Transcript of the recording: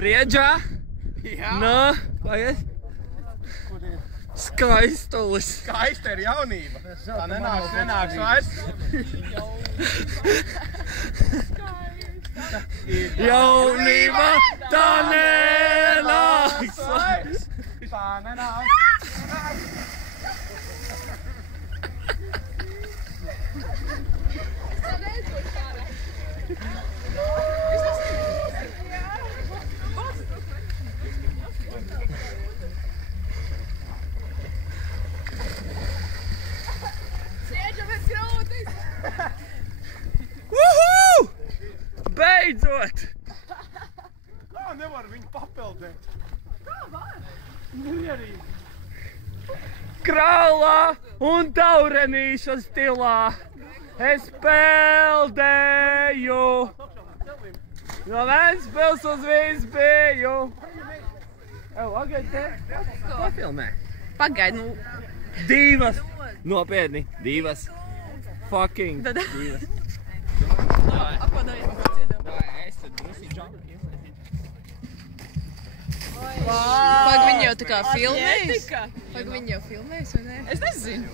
Priedžā? Jā. Nā, paiet. Skaistulis. Skaista ir jaunība. Tā nenāks vairs. Jaunība tā nenāks vairs. Tā nenāks. Uhu! Beidzot! Kā nevar viņu papildēt? Kā var? Kraulā un taurenīša stilā es peldēju. No Ventspils uz Vīsbiju. Pagaid te. Ko filmē? Pagaid, nu. Divas. Nopietni. Divas. Fucking divas. Pagaid, viņi jau tā kā filmējas? Pagaid, viņi jau filmējas, vai ne? Es nezinu.